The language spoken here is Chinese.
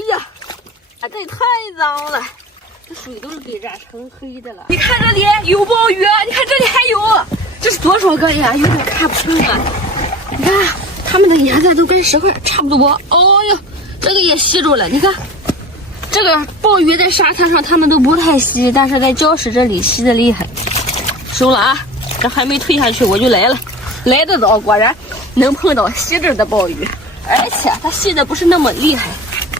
哎呀，这也太脏了，这水都是给染成黑的了。你看这里有鲍鱼，你看这里还有，这是多少个呀？有点看不清啊。你看它们的颜色都跟石块差不多。哦哟，这个也吸住了，你看。这个鲍鱼在沙滩上它们都不太吸，但是在礁石这里吸的厉害。收了啊，这还没退下去我就来了，来得早，果然能碰到吸着的鲍鱼，而且它吸的不是那么厉害。